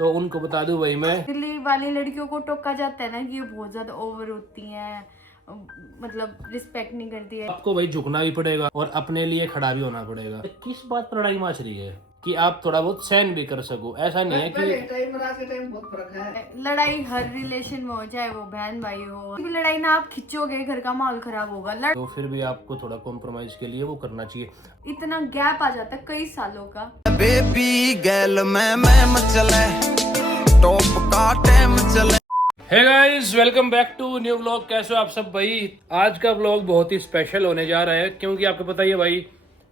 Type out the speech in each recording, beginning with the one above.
तो उनको बता दूं भाई मैं। दिल्ली वाली लड़कियों को टोका जाता है ना कि ये बहुत ज्यादा ओवर होती हैं, मतलब रिस्पेक्ट नहीं करती है। आपको भाई झुकना भी पड़ेगा और अपने लिए खड़ा भी होना पड़ेगा। किस बात पर लड़ाई माच रही है कि आप थोड़ा बहुत सहन भी कर सको? ऐसा नहीं है कि टाइम बहुत फर्क है। लड़ाई हर रिलेशन में हो, चाहे वो बहन भाई हो, भी लड़ाई ना आप खिंचोगे घर का माहौल खराब होगा। तो फिर भी आपको थोड़ा कॉम्प्रोमाइज के लिए वो करना चाहिए। इतना गैप आ जाता है कई सालों का। बेबी गर्ल मैं मचले टॉप का टाइम चले। Hey guys, welcome back to new vlog. कैसे हो आप सब भाई? आज का व्लॉग बहुत ही स्पेशल होने जा रहा है क्योंकि आपको पता ही है भाई,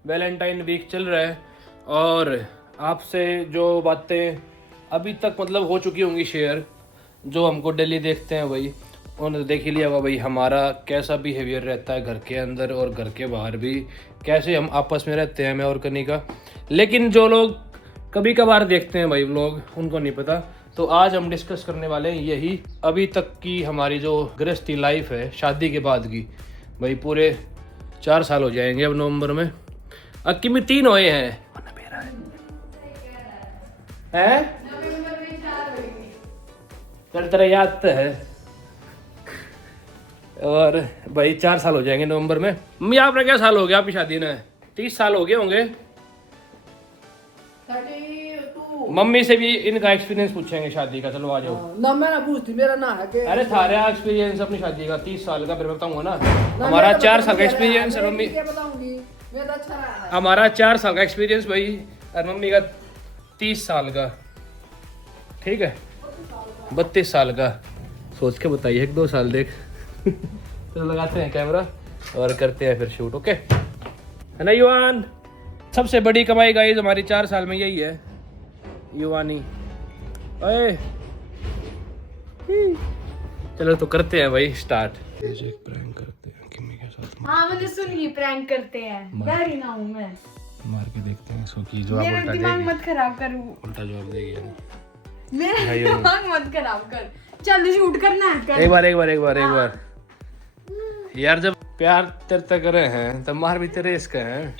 वैलेंटाइन वीक चल रहा है और आपसे जो बातें अभी तक मतलब हो चुकी होंगी शेयर, जो हमको डेली देखते हैं भाई, उन्होंने देख ही लिया होगा भाई हमारा कैसा बिहेवियर रहता है घर के अंदर और घर के बाहर भी, कैसे हम आपस में रहते हैं मैं और कनिका। लेकिन जो लोग कभी कभार देखते हैं भाई व्लॉग, उनको नहीं पता। तो आज हम डिस्कस करने वाले हैं यही अभी तक की हमारी जो गृहस्थी लाइफ है शादी के बाद की। भाई पूरे 4 साल हो जाएंगे अब नवंबर में। अक्की में 3 हुए हैं तेरा याद तो है। और भाई 4 साल हो जाएंगे नवंबर में। मम्मी आपने क्या साल हो गया आपकी शादी में? 30 साल हो गए होंगे। मम्मी से भी इनका एक्सपीरियंस पूछेंगे शादी का। चलो आ जाओ। ना मैं ना पूछती, मेरा ना है कि अरे थारा एक्सपीरियंस अपनी शादी का 30 साल का फिर बताऊंगा ना। हमारा 4 साल का एक्सपीरियंस और मम्मी क्या बताऊंगी, मेरा अच्छा रहा है। हमारा 4 साल का एक्सपीरियंस भाई और मम्मी का 30 साल का। ठीक है, 32 साल का। सोच के बताइए 1-2 साल देख। तो लगाते हैं कैमरा और करते हैं फिर शूट। ओके है ना युवान? सबसे बड़ी कमाई गाइस हमारी 4 साल में यही है। युवानी ओए चलो तो करते हैं भाई स्टार्ट। एक प्रैंक करते हैं किम्मी के साथ। हाँ मैंने सुनी, प्रैंक करते हैं। डरी ना हूँ मैं, मार के देखते हैं सो की जवाब मेरा उल्टा दिमाग देगी। मत खराब कर, उल्टा जवाब देगी। मेरा दिमाग मत खराब कर। चल शूट करना है कर। एक बार यार, जब प्यार तेरे तक करे हैं तब मार भी तेरे इसका है।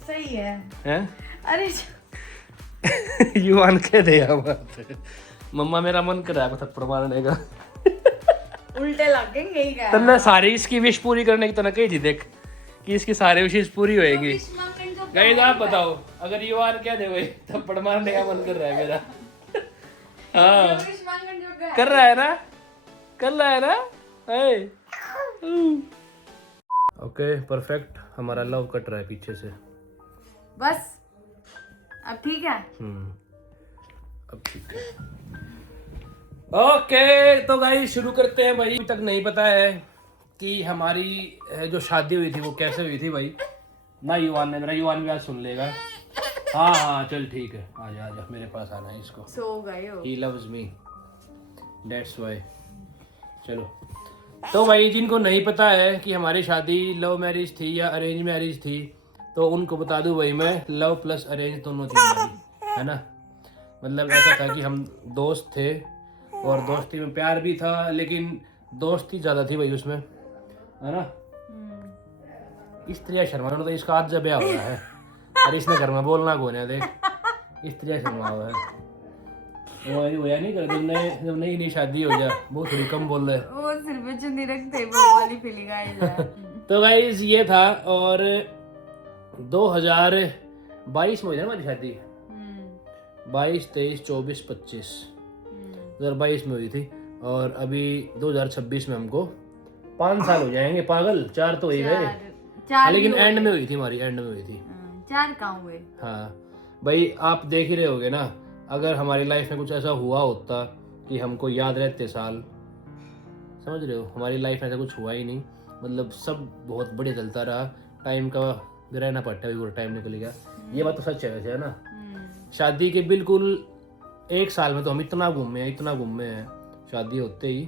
सही है हैं? अरे युवान कह दे यार बात। मम्मा मेरा मन कर रहा है थप्पड़ मारने का। उल्टे लगेंगे ही क्या? तन्ने सारी इसकी विश पूरी करने की तना कही थी देख कि इसकी सारी विशेष पूरी होएगी। गाइस आप बताओ, अगर युवान कह दे भाई थप्पड़ मारने का मन कर रहा है मेरा। हाँ कर रहा है ना ओके परफेक्ट। हमारा लव कट रहा है पीछे से। बस अब ठीक है। अब ठीक है। ओके तो गाइस शुरू करते हैं भाई। अभी तक नहीं पता है कि हमारी जो शादी हुई थी वो कैसे हुई थी भाई ना। युवान ने मेरा, युवान भी आज सुन लेगा। हाँ चल ठीक है, आजा मेरे पास आना है इसको। सो गए हो? He loves me, that's why। चलो तो भाई जिनको नहीं पता है कि हमारी शादी लव मैरिज थी या अरेंज मैरिज थी, तो उनको बता दूं भाई मैं, लव प्लस अरेंज दोनों थी हमारी, है ना। मतलब ऐसा था कि हम दोस्त थे और दोस्ती में प्यार भी था, लेकिन दोस्ती ज़्यादा थी भाई उसमें, है ना। स्त्रिया शर्मा तो इसका आज जब ब्याह हुआ है और इसने घर में बोलना कौन है देख। स्त्रिया शर्मा हुआ है वो या नहीं कर। जब नई शादी हो जाए वो थोड़ी कम बोल रहे। वो सिर पे चुन्नी रखते वो वाली फीलिंग आई है। तो गाइस ये था और 2022 में हुई ना हमारी शादी। 22, 23, 24, 25 2022 में हुई थी और अभी 2026 में हमको 5 साल हो जाएंगे। पागल 4 तो हो ही गए, लेकिन एंड में हुई थी हमारी, एंड में हुई थी। 4 कहाँ हुए? हाँ भाई आप देख ही रहे होगे ना, अगर हमारी लाइफ में कुछ ऐसा हुआ होता कि हमको याद रहते साल, समझ रहे हो, हमारी लाइफ में ऐसा कुछ हुआ ही नहीं। मतलब सब बहुत बढ़िया चलता रहा। टाइम का रहना पड़ता है, पूरा टाइम निकल गया। ये बात तो सच है वैसे, है ना। शादी के बिल्कुल 1 साल में तो हम इतना घूमे हैं शादी होते ही।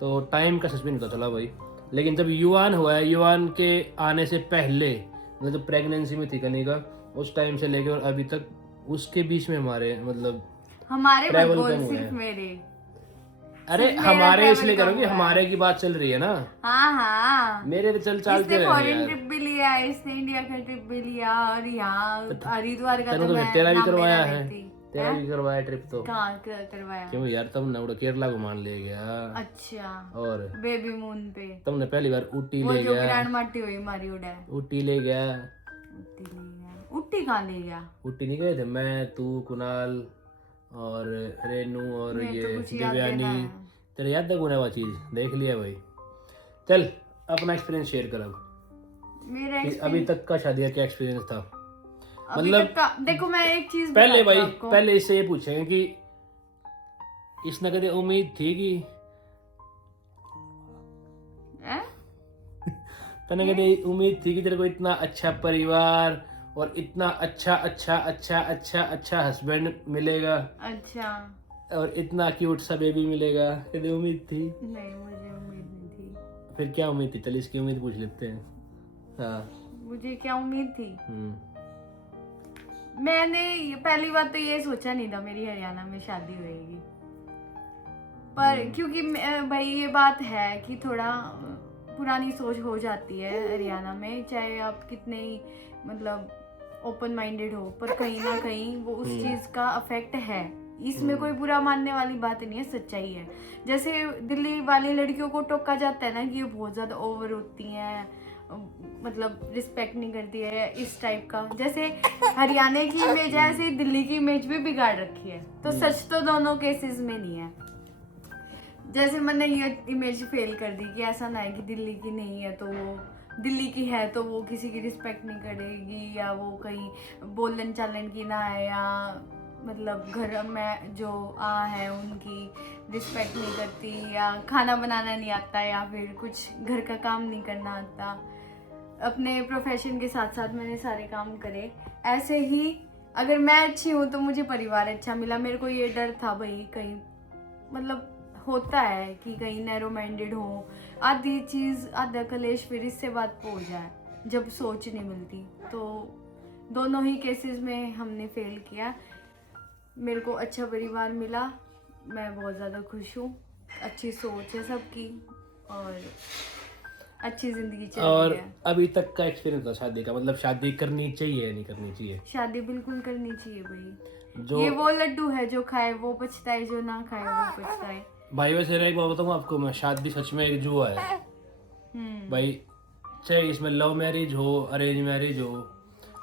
तो टाइम का सच भी नहीं पता चला भाई। लेकिन जब युवान हुआ है, युवान के आने से पहले, मतलब जब प्रेगनेंसी में थी कनिका, उस टाइम से लेकर और अभी तक उसके बीच में हमारे मतलब हमारे ट्रैवल बोल कम हुए सिर्फ हैं। मेरे। अरे हमारे इसलिए करो कि हमारे की बात चल रही है ना। हाँ मेरे तो चलते इसने रहे फॉरेन यार। ट्रिप भी लिया, इसने इंडिया का ट्रिप भी लिया और यहाँ हरिद्वार का तेरे तो तो मैं तेरा भी नाम करवाया लेना है, लेती। तेरा भी करवाया ट्रिप तो? कहाँ करवाया? क्यों यार, तुमने उड़ा केरला को मान ले गया। अच्छा, और बेबी मून पे तुमने पहली बार ऊटी वो ले जो गया। ग्रैंड माटी हुई मारी उड़ा है। ऊटी ले गया। उट्टी ले गया। उट्टी कहाँ ले गया? ऊटी नहीं गए थे? मैं, तू, कुणाल और रेनू और मैं ये तो कुछ याद दिव्यानी। देना है। तेरे याद है वो चीज? देख लिया भाई। चल अपना एक्सपीरियंस शेयर कर अब। मेरा कि अभी तक का शादी का क्या एक्सपीरियंस था? अभी मतलब तक का देखो, मैं एक चीज पहले बताती भाई, हूँ आपको। पहले इससे ये पूछेंगे कि इसने कभी उम्मीद थी कि हैं? तने कभी उम्मीद थी कि तेरे को इतना अच्छा परिवार और इतना अच्छा अच्छा अच्छा अच्छा अच्छा हस्बैंड मिलेगा अच्छा, और इतना क्यूट सा बेबी मिलेगा? कभी उम्मीद थी? नहीं, मुझे उम्मीद नहीं थी। फिर क्या उम्मीद थी? चल इसकी उम्मीद पूछ लेते हैं। हाँ। मुझे क्या उम्मीद थी? हम्म। मैंने पहली बात तो ये सोचा नहीं था मेरी हरियाणा में शादी होएगी, पर क्योंकि भाई ये बात है कि थोड़ा पुरानी सोच हो जाती है हरियाणा में, चाहे आप कितने ही मतलब ओपन माइंडेड हो, पर कहीं ना कहीं वो उस चीज का अफेक्ट है। इसमें कोई बुरा मानने वाली बात नहीं है, सच्चाई है। जैसे दिल्ली वाली लड़कियों को टोका जाता है ना कि ये बहुत ज्यादा ओवर होती हैं, मतलब रिस्पेक्ट नहीं करती है, इस टाइप का। जैसे हरियाणा की इमेज है, ऐसे ही दिल्ली की इमेज भी बिगाड़ रखी है। तो सच तो दोनों केसेस में नहीं है। जैसे मैंने ये इमेज फेल कर दी कि ऐसा ना है कि दिल्ली की नहीं है तो वो, दिल्ली की है तो वो किसी की रिस्पेक्ट नहीं करेगी, या वो कहीं बोलन चालन की ना है, या मतलब घर में जो है उनकी रिस्पेक्ट नहीं करती, या खाना बनाना नहीं आता, या फिर कुछ घर का काम नहीं करना आता। अपने प्रोफेशन के साथ साथ मैंने सारे काम करे। ऐसे ही अगर मैं अच्छी हूँ तो मुझे परिवार अच्छा मिला। मेरे को ये डर था भाई कहीं, मतलब होता है कि कहीं नैरो माइंडेड हो, आधी चीज़ आधा कलेश फिर इससे बात हो जाए जब सोच नहीं मिलती। तो दोनों ही केसेस में हमने फेल किया। मेरे को अच्छा परिवार मिला, मैं बहुत ज़्यादा खुश हूँ। अच्छी सोच है सबकी और अच्छी जिंदगी चल और रही है। अभी तक का एक्सपीरियंस था शादी का? मतलब शादी करनी चाहिए या नहीं करनी चाहिए? शादी बिल्कुल करनी चाहिए भाई। जो ये वो लड्डू है जो खाए वो पछताए, जो ना खाए वो पछताए। भाई वैसे एक बात बताऊँ आपको मैं, शादी सच में एक जुआ है भाई। चाहे इसमें लव मैरिज हो, अरेंज मैरिज हो,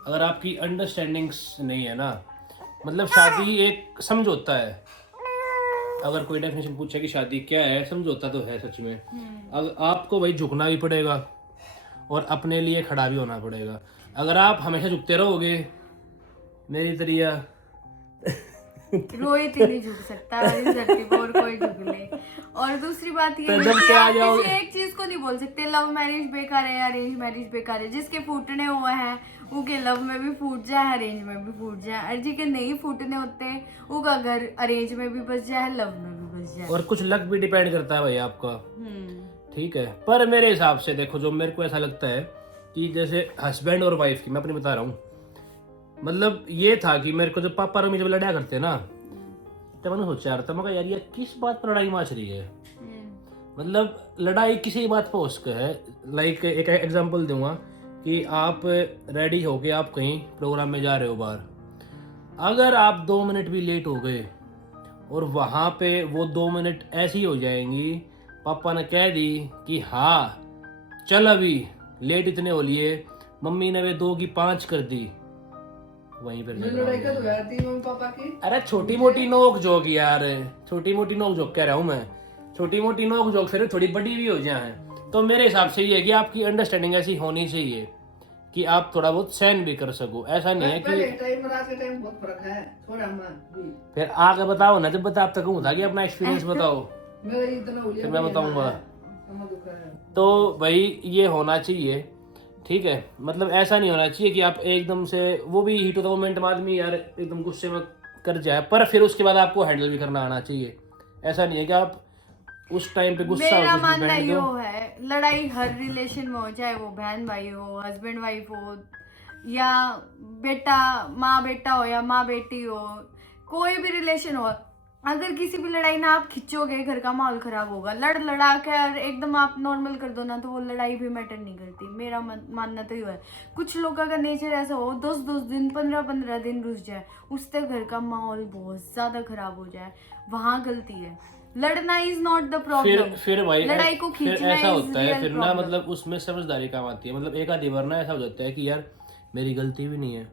अगर आपकी अंडरस्टैंडिंग्स नहीं है ना, मतलब शादी एक समझौता है। अगर कोई डेफिनेशन पूछे कि शादी क्या है, समझौता तो है सच में। अगर आपको भाई झुकना भी पड़ेगा और अपने लिए खड़ा भी होना पड़ेगा। अगर आप हमेशा झुकते रहोगे मेरी तरिया रोहित ही नहीं झुक सकता इस धरती पर, और कोई झुक ले। और दूसरी बात ये तो है जब कि क्या आप जाओगे? किसी एक चीज को नहीं बोल सकते लव मैरिज बेकार है, अरेंज मैरिज बेकार है। जिसके फूटने हुए हैं उनके लव में भी फूट जाए, अरेंज में भी फूट जाए, और जी के नहीं फूटने होते उनका घर अरेंज में भी बस जाए, लव में भी बस जाए। और कुछ लक भी डिपेंड करता है भाई आपका, ठीक है। पर मेरे हिसाब से देखो, जो मेरे को ऐसा लगता है कि जैसे हस्बैंड और वाइफ की, मैं अपनी बता रहा हूँ, मतलब ये था कि मेरे को जब पापा और मम्मी जब लड़ा करते ना, तब मैंने सोचा था, मैं यार ये किस बात पर लड़ाई माच रही है। मतलब लड़ाई किसी बात पर हो सकती है। लाइक एक एग्जांपल दूंगा कि आप रेडी हो गए, आप कहीं प्रोग्राम में जा रहे हो बाहर, अगर आप 2 मिनट भी लेट हो गए और वहाँ पे वो 2 मिनट ऐसी हो जाएंगी, पापा ने कह दी कि हाँ चल अभी लेट इतने हो लिए, मम्मी ने वे 2 की 5 कर दी, वहीं पर लड़ाई कब हुई थी मम्मी पापा की? अरे छोटी मोटी नोक जोक यार, छोटी मोटी नोक जोक कह रहा हूँ मैं, छोटी मोटी नोक जोक फिर थोड़ी बड़ी भी हो जाए। तो मेरे हिसाब से ये है कि आपकी अंडरस्टैंडिंग ऐसी होनी चाहिए कि आप थोड़ा बहुत सहन भी कर सको। ऐसा नहीं है पहले कि टाइम और आज के टाइम बहुत फर्क है, थोड़ा भी। फिर आगे बताओ ना, जब बता अब तक कहूँ था कि अपना एक्सपीरियंस बताओ, मेरा इतना हो फिर मैं बताऊंगा। हमें दुख है। तो भाई ये होना चाहिए, ठीक है। मतलब ऐसा नहीं होना चाहिए कि आप एकदम से, वो भी हीट ऑफ द मोमेंट आदमी यार एकदम गुस्से में कर जाए, पर फिर उसके बाद आपको हैंडल भी करना आना चाहिए। ऐसा नहीं है कि आप उस टाइम पे गुस्सा मेरा हो, कुछ भी मानना बहन यो दो। है, लड़ाई हर रिलेशन में हो, चाहे वो बहन भाई हो, हस्बैंड वाइफ हो, या बेटा माँ बेटा हो, या माँ बेटी हो, कोई भी रिलेशन हो, अगर किसी भी लड़ाई ना आप खिंचोगे घर का माहौल खराब होगा। लड़ लड़ा कर एकदम आप नॉर्मल कर दो ना तो वो लड़ाई भी मैटर नहीं करती। मेरा मानना तो ये है। कुछ लोगों का नेचर ऐसा हो 10-10 दिन 15-15 दिन रुस जाए, उससे घर का माहौल बहुत ज्यादा खराब हो जाए, वहां गलती है। लड़ना इज नॉट द प्रॉब्लम। फिर भाई लड़ाई को फिर खींचना ऐसा is होता है, real फिर ना problem। मतलब उसमें समझदारी काम आती है। मतलब एक आधी बार ना ऐसा हो जाता है कि यार मेरी गलती भी नहीं है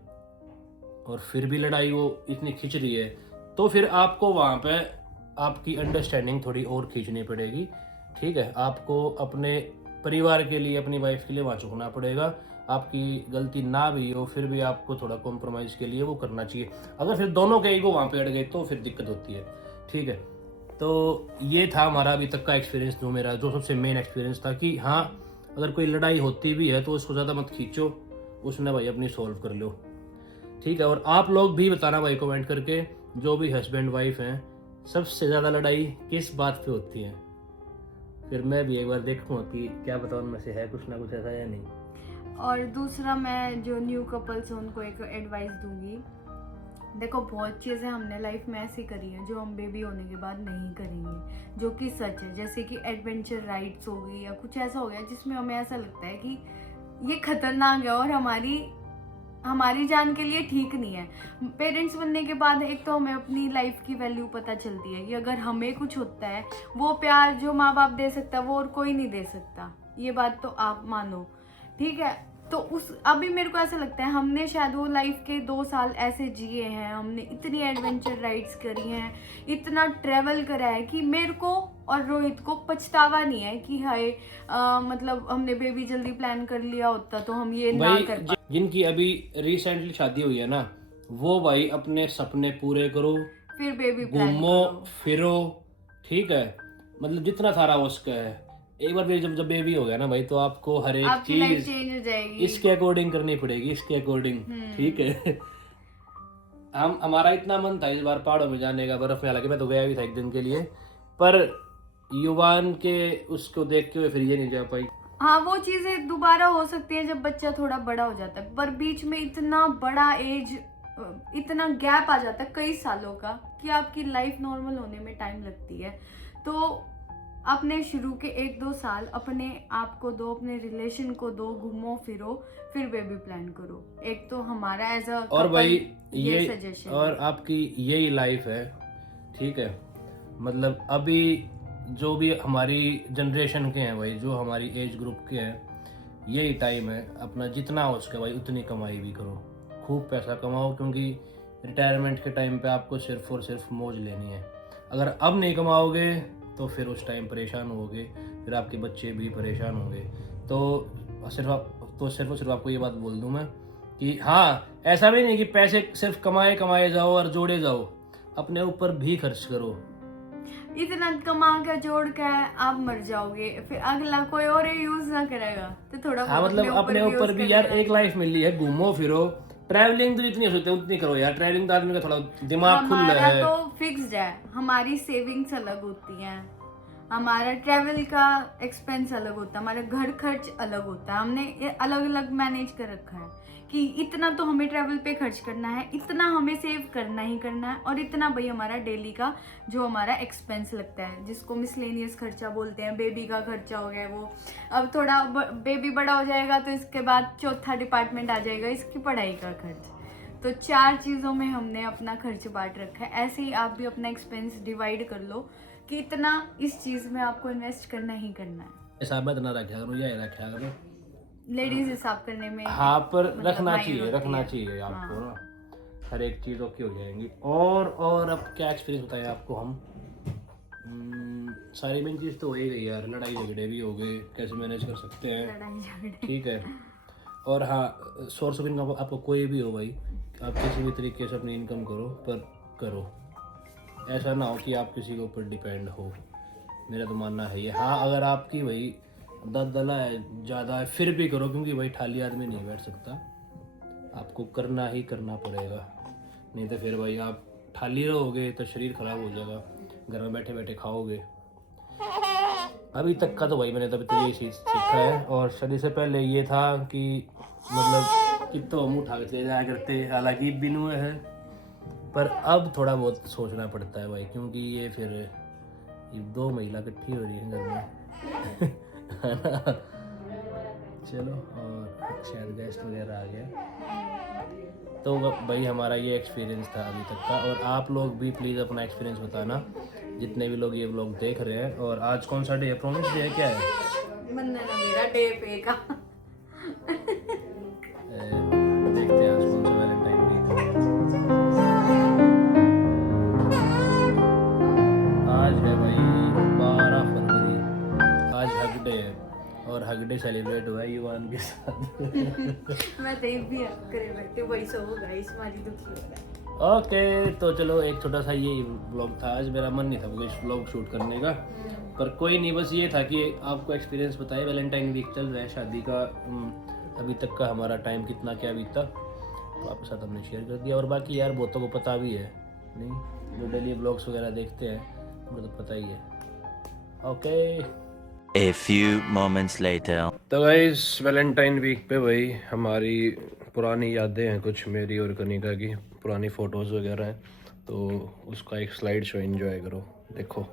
और फिर भी लड़ाई वो इतनी खिंच रही है, तो फिर आपको वहाँ पे आपकी अंडरस्टैंडिंग थोड़ी और खींचनी पड़ेगी। ठीक है, आपको अपने परिवार के लिए, अपनी वाइफ के लिए वहाँ झुकना पड़ेगा। आपकी गलती ना भी हो फिर भी आपको थोड़ा कॉम्प्रोमाइज़ के लिए वो करना चाहिए। अगर फिर दोनों के ईगो वहाँ पे अड़ गए तो फिर दिक्कत होती है। ठीक है, तो ये था हमारा अभी तक का एक्सपीरियंस, जो सबसे मेन एक्सपीरियंस था कि हाँ, अगर कोई लड़ाई होती भी है तो उसको ज़्यादा मत खींचो, उसने भाई अपनी सॉल्व कर लो। ठीक है, और आप लोग भी बताना भाई कमेंट करके, जो भी हस्बैंड वाइफ हैं, सबसे ज़्यादा लड़ाई किस बात पे होती है। फिर मैं भी एक बार देखूँगा कि क्या पता उनमें से है कुछ ना कुछ ऐसा या नहीं। और दूसरा, मैं जो न्यू कपल्स हैं उनको एक एडवाइस दूंगी। देखो, बहुत चीज़ें हमने लाइफ में ऐसी करी हैं जो हम बेबी होने के बाद नहीं करेंगे, जो कि सच है। जैसे कि एडवेंचर राइड्स हो गई या कुछ ऐसा हो गया जिसमें हमें ऐसा लगता है कि ये खतरनाक है और हमारी जान के लिए ठीक नहीं है। पेरेंट्स बनने के बाद एक तो हमें अपनी लाइफ की वैल्यू पता चलती है कि अगर हमें कुछ होता है, वो प्यार जो माँ बाप दे सकता है वो और कोई नहीं दे सकता। ये बात तो आप मानो। ठीक है, तो अभी मेरे को ऐसा लगता है हमने शायद वो लाइफ के 2 साल ऐसे जिए हैं, हमने इतनी एडवेंचर राइड्स करी हैं, इतना ट्रैवल करा है कि मेरे को और रोहित को पछतावा नहीं है कि हाय मतलब हमने बेबी जल्दी प्लान कर लिया होता तो हम ये ना कर पाते। जिनकी अभी रिसेंटली शादी हुई है ना, वो भाई अपने सपने पूरे करो, फिर बेबी प्लान घूमो फिरो। ठीक है, मतलब जितना सारा उसका है, एक बार जब बेबी हो गया ना भाई, तो आपको हर एक आपकी लाइफ चीज चेंज हो जाएगी इसके अकॉर्डिंग करनी पड़ेगी, इसके अकॉर्डिंग। ठीक है, हमारा इतना मन था इस बार पहाड़ों में जाने का, बर्फ में। हालांकि मैं तो गया भी था एक दिन के लिए, पर युवान के उसको देखते हुए फिर ये नहीं जा पाई। हाँ, वो चीजें दोबारा हो सकती है जब बच्चा थोड़ा बड़ा हो जाता है, पर बीच में इतना बड़ा एज, इतना गैप आ जाता है कई सालों का कि आपकी लाइफ नॉर्मल होने में टाइम लगती है। तो अपने शुरू के 1-2 साल अपने आप को दो, अपने रिलेशन को दो, घूमो फिरो, फिर बेबी प्लान करो। एक तो हमारा एज अ और भाई ये सजेशन, और आपकी यही लाइफ है। ठीक है, मतलब अभी जो भी हमारी जनरेशन के हैं भाई, जो हमारी एज ग्रुप के हैं, यही टाइम है अपना जितना हो सके भाई उतनी कमाई भी करो, खूब पैसा कमाओ, क्योंकि रिटायरमेंट के टाइम पे आपको सिर्फ और सिर्फ मौज लेनी है। अगर अब नहीं कमाओगे तो फिर उस टाइम परेशान होगे, फिर आपके बच्चे भी परेशान होंगे। तो सिर्फ और सिर्फ आपको ये बात बोल दूं मैं कि हाँ, ऐसा भी नहीं कि पैसे सिर्फ कमाए जाओ और जोड़े जाओ, अपने ऊपर भी खर्च करो। इतना कमा कर जोड़ कर आप मर जाओगे, फिर अगला कोई और यूज ना करेगा, तो थोड़ा हाँ, मतलब अपने ऊपर भी यार, एक लाइफ मिली है, घूमो फिरो। ट्रैवलिंग तो जितनी हो सकती है उतनी करो यार, ट्रैवलिंग तो आदमी का थोड़ा दिमाग खुल रहा है। तो फिक्स्ड है, हमारी सेविंग्स अलग होती हैं, हमारा ट्रैवल का एक्सपेंस अलग होता है, हमारा घर खर्च अलग होता है। हमने अलग अलग मैनेज कर रखा है कि इतना तो हमें ट्रैवल पे खर्च करना है, इतना हमें सेव करना ही करना है, और इतना भाई हमारा डेली का जो हमारा एक्सपेंस लगता है, जिसको मिसलेनियस खर्चा बोलते हैं। बेबी का खर्चा हो गया वो, अब थोड़ा बेबी बड़ा हो जाएगा तो इसके बाद चौथा डिपार्टमेंट आ जाएगा, इसकी पढ़ाई का खर्च। तो 4 चीज़ों में हमने अपना खर्च बांट रखा है। ऐसे ही आप भी अपना एक्सपेंस डिवाइड कर लो कि इतना इस चीज़ में आपको इन्वेस्ट करना ही करना है। हिसाब में ना रखा करो, या रखा करो, लेडीज हिसाब करने में हाँ, पर मतलब रखना माहिर चाहिए, होती रखना है। चाहिए आपको हाँ। ना, हर एक चीज़ ओके हो जाएंगी। और अब क्या एक्सपीरियंस बताएं आपको हम। सारी मेन चीज़ तो हो ही गई यार, लड़ाई झगड़े भी हो गए, कैसे मैनेज कर सकते हैं। लड़ाई झगड़े, ठीक है, और हाँ, सोर्स ऑफ इनकम आपको कोई भी हो भाई, आप किसी भी तरीके से अपनी इनकम करो, पर करो, ऐसा ना हो कि आप किसी के ऊपर डिपेंड हो। मेरा तो मानना है ये। हाँ, अगर आपकी भाई दला है, ज़्यादा है, फिर भी करो, क्योंकि भाई ठाली आदमी नहीं बैठ सकता, आपको करना ही करना पड़ेगा। नहीं तो फिर भाई आप ठाली रहोगे तो शरीर खराब हो जाएगा, घर में बैठे बैठे खाओगे। अभी तक का तो भाई मैंने तभी तो ये चीज़ सीखा है। और शादी से पहले ये था कि मतलब कितना मुँह उठा के चले जाया करते, हालांकि बिनू है, पर अब थोड़ा बहुत सोचना पड़ता है भाई, क्योंकि ये फिर ये 2 महिला इकट्ठी हो रही है घर में है ना। चलो, और शायद गेस्ट वगैरह आ गया। तो भाई हमारा ये एक्सपीरियंस था अभी तक का, और आप लोग भी प्लीज़ अपना एक्सपीरियंस बताना, जितने भी लोग ये व्लॉग देख रहे हैं। और आज कौन सा डे है? प्रोमिस डे है क्या है? बनना ना मेरा डे पे का। देखते हैं आज कौन सा वैलेंटाइन डे है। आज है भाई 12 फरवरी, आज हग डे है, और हग डे सेलिब्रेट हुआ है युवान के साथ। मैं तो भी करे बैठे बड़ी सो गाइस, मारी दुखी हो रहा है। ओके, तो चलो एक छोटा सा ये ब्लॉग था। आज मेरा मन नहीं था कोई ब्लॉग शूट करने का, पर कोई नहीं, बस ये था कि आपको एक्सपीरियंस बताए। वैलेंटाइन वीक चल रहा है शादी का, अभी तक का हमारा टाइम कितना क्या बीता, तो आपके साथ हमने शेयर कर दिया। और बाकी यार बहुतों को पता भी है, नहीं जो डेली ब्लॉग्स वगैरह देखते हैं उनको तो पता ही है। Okay, A few moments later. तो गाइस वैलेंटाइन वीक पे भाई हमारी पुरानी यादें हैं कुछ, मेरी और कनिका की पुरानी फ़ोटोज़ वगैरह हैं, तो उसका एक स्लाइड शो एंजॉय करो, देखो।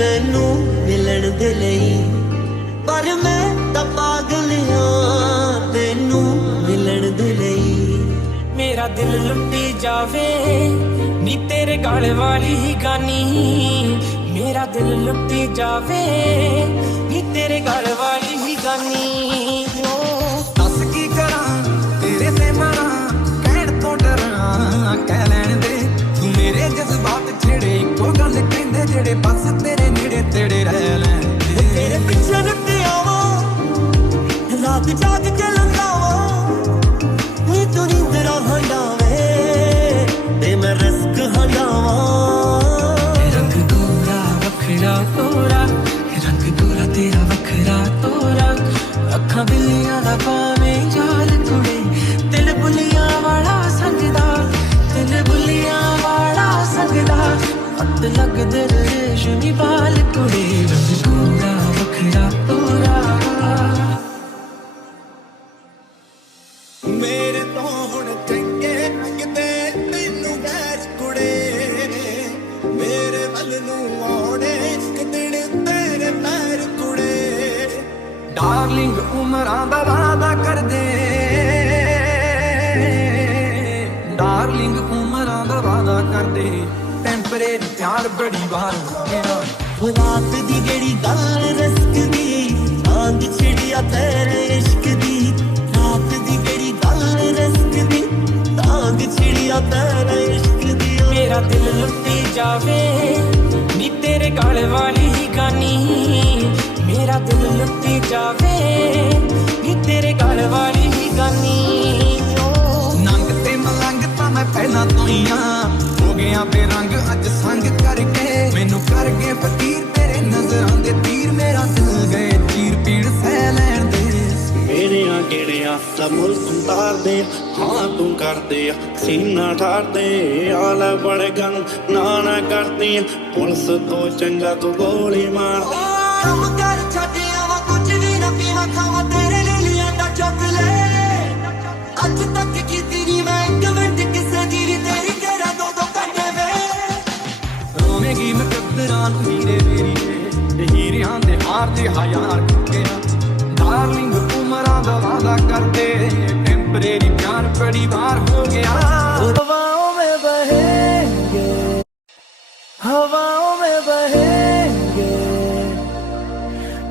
ਮੈਨੂੰ ਮਿਲਣ ਦੇ ਲਈ, ਪਰ ਮੈਂ ਤਾਂ ਪਾਗਲ ਹਾਂ ਤੈਨੂੰ ਮਿਲਣ ਦੇ ਲਈ। ਮੇਰਾ ਦਿਲ ਲੁੱਟੀ ਜਾਵੇ ਨੀ ਤੇਰੇ ਗਲ ਵਾਲੀ ਹੀ ਗਾਨੀ, ਮੇਰਾ ਦਿਲ ਲੁੱਟੀ ਜਾਵੇ ਨੀ ਤੇਰੇ ਗਲ ਵਾਲੀ ਹੀ ਗਾਨੀ। ਦੱਸ ਕੀ ਕਰਾਂ ਤੇਰੇ ਤੇ ਮਰਾਂ, ਕਹਿਣ ਤੋਂ ਡਰਾਂ, ਕਹਿ ਲੈਣ ਦੇ ਤੂੰ ਮੇਰੇ ਜਜ਼ਬਾਤ ਛੇੜੇ, ਇੱਕੋ ਗੱਲ ਕਹਿੰਦੇ ਜਿਹੜੇ ਬਸ ਤੇਰੇ ਨੇੜੇ ਤੇੜੇ ਰਹਿ ਲੈਣ। ਤੇਰੇ ਪਿੱਛੇ ਲੁੱਟੇ ਆਵਾਂ, ਰਾਤ ਜਾਗ ਕੇ ਲੰਘਾਵਾਂ, ਨੀ ਤੂੰ ਨੀਂਦਰਾ ਹੰਡਾਵੇ ਤੇ ਮੈਂ ਰਿਸਕ ਹੰਡਾਵਾਂ। ਰੰਗ ਗੋਰਾ ਵੱਖਰਾ ਤੋਰਾ, ਰੰਗ ਗੋਰਾ ਤੇਰਾ ਵੱਖਰਾ ਤੋਰਾ, ਅੱਖਾਂ ਬਿੱਲੀਆਂ ਦਾ ਪਾਵੇਂ ਜਾਲ ਕੁੜੇ, ਦਿਲ ਬੁੱਲੀਆਂ ਵਾਲਾ ਸੰਗਦਾ, ਦਿਲ ਬੁੱਲੀਆਂ ਵਾਲਾ ਸੰਗਦਾ, ਹੱਥ ਲੱਗਦੇ ਰੇਸ਼ਮੀ ਬਾਲ ਕੁੜੇ, ਰੰਗ ਗੋਰਾ ਵੱਖਰਾ ਤੋਰਾ। ਮੇਰੇ ਤੋਂ ਹੁਣ ਚੰਗੇ ਕਿਤੇ ਤੈਨੂੰ ਗੈਰ ਕੁੜੇ, ਮੇਰੇ ਵੱਲ ਨੂੰ ਆਉਣੇ ਕਿਤੇ ਤੇਰੇ ਪੈਰ ਕੁੜੇ। ਡਾਰਲਿੰਗ ਉਮਰਾਂ ਦਾ ਵਾਅਦਾ ਕਰਦੇ, ਡਾਰਲਿੰਗ ਉਮਰਾਂ ਦਾ ਵਾਅਦਾ ਕਰਦੇ, ਟੈਂਪਰੇਰੀ ਪਿਆਰ ਬੜੀ ਵਾਰ ਮੇਰਾ। ਰਾਤ ਦੀ ਜਿਹੜੀ ਗੱਲ ਰਿਸਕ ਦੀ, ਚਾਂਦ ਛਿੜਿਆ ਤੇਰੇ ਇਸ਼ਕ ਦੀ, ਰਾਤ ਦੀ ਜਿਹੜੀ ਗੱਲ ਰਿਸਕ ਦੀ, ਚਾਂਦ ਛਿੜਿਆ ਤੇਰੇ ਇਸ਼ਕ ਦੀ। ਮੇਰਾ ਦਿਲ ਲੁੱਟੀ ਜਾਵੇ ਨੀ ਤੇਰੇ ਗਲ ਵਾਲੀ ਹੀ ਗਾਨੀ, ਮੇਰਾ ਦਿਲ ਲੁੱਟੀ ਜਾਵੇ ਨੀ ਤੇਰੇ ਗਲ ਵਾਲੀ ਹੀ ਗਾਨੀ। ਨੰਗ ਤੇ ਮਲੰਗ ਤਾਂ ਮੈਂ ਪਹਿਲਾਂ ਤੋਂ ਹੀ ਆ, ਹੋ ਗਿਆ ਬੇਰੰਗ ਅੱਜ ਸੰਗ ਕਰਕੇ, ਮੈਨੂੰ ਕਰ ਗਏ ਫਕੀਰ ਤੇਰੇ ਨਜ਼ਰਾਂ ਦੇ ਤੀਰ, ਮੇਰਾ ਦਿਲ ਗਏ ਚੀਰ ਪੀੜ ਸਹਿ ਲੈਣ ਦੇ। ਮੇਰਿਆਂ ਕਿਹੜਿਆਂ ਦਾ ਮੁੱਲ ਤੂੰ ਤਾਰਦੇ, ਹਾਂ ਤੂੰ ਕਰਦੇ ਸੀਨਾ ਠਾਰਦੇ, ਆਲਾ ਬੜੇ ਗਨ ਨਾ ਕਰਦੀ, ਪੁਲਿਸ ਤੋਂ ਚੰਗਾ ਤੂੰ ਗੋਲੀ ਮਾਰ। ਕੰਮ ਕਰ ਛੱਡ ਆਵਾਂ ਕੁਝ ਵੀ ਨਾ ਪੀਵਾਂ, ਖਾਵਾਂ ਤੇਰੇ ਲਈ ਲਿਆਂਦਾ ਚੋਕਲੇਟ, ਅੱਜ ਤੱਕ ਕੀਤੀ ਨੀ ਮੈਂ ਇੱਕ ਮਿੰਟ ਕਿਸੇ ਦੀ ਵੀ, ਤੇਰੀ ਕਰਾਂ ਦੋ ਘੰਟੇ ਵੇ। ਰੋਵੇਂਗੀ ਮੈਂ ਕਦਰਾਂ ਨੂੰ ਹੀਰੇ ਮੇਰੀ ਵੇ, ਹੀਰਿਆਂ ਦੇ ਹਾਰ ਦੇ ਹਜ਼ਾਰ ਗਿਆ। ਡਾਰਲਿੰਗ ਉਮਰਾਂ ਦਾ ਵਾਅਦਾ ਕਰਦੇ, ਟੈਂਪਰੇਰੀ ਪਿਆਰ ਬੜੀ ਵਾਰ ਹੋ ਗਿਆ। ਹਵਾओं में बहेंगे, हवाओं में बहेंगे,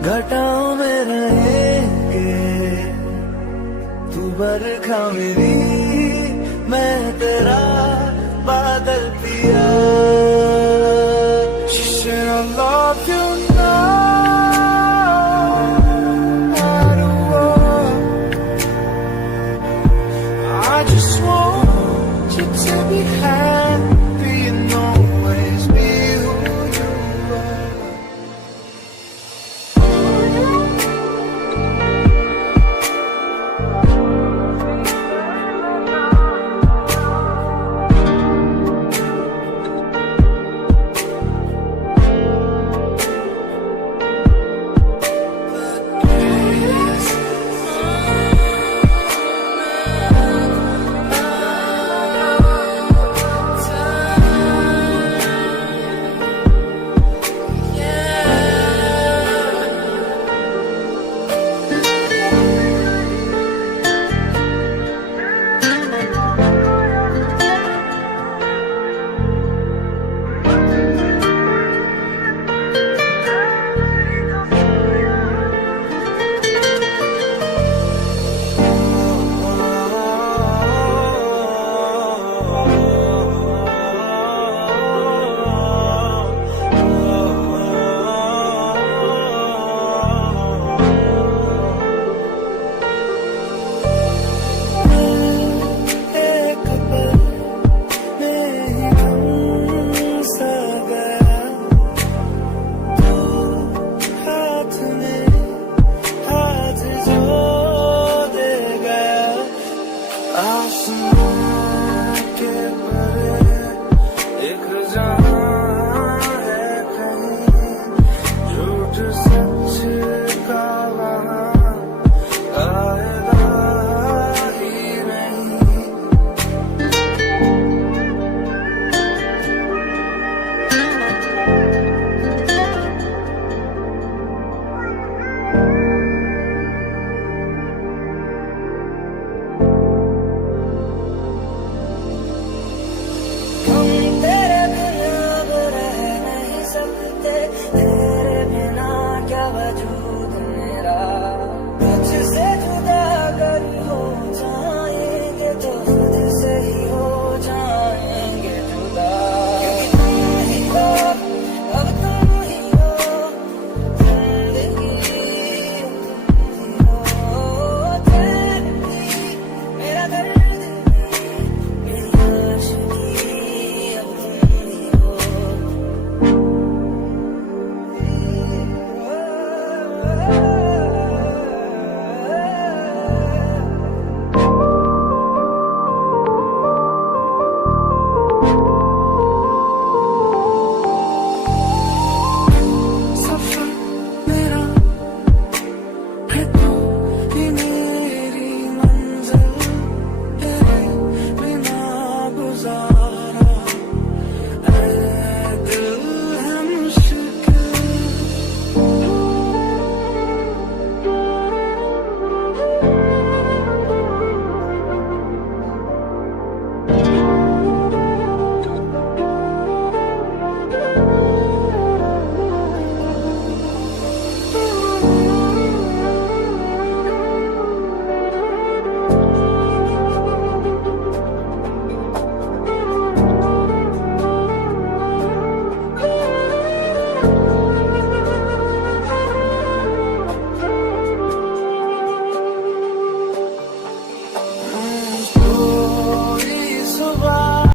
घटाओं में रहेंगे, तू बरखा मेरी दिया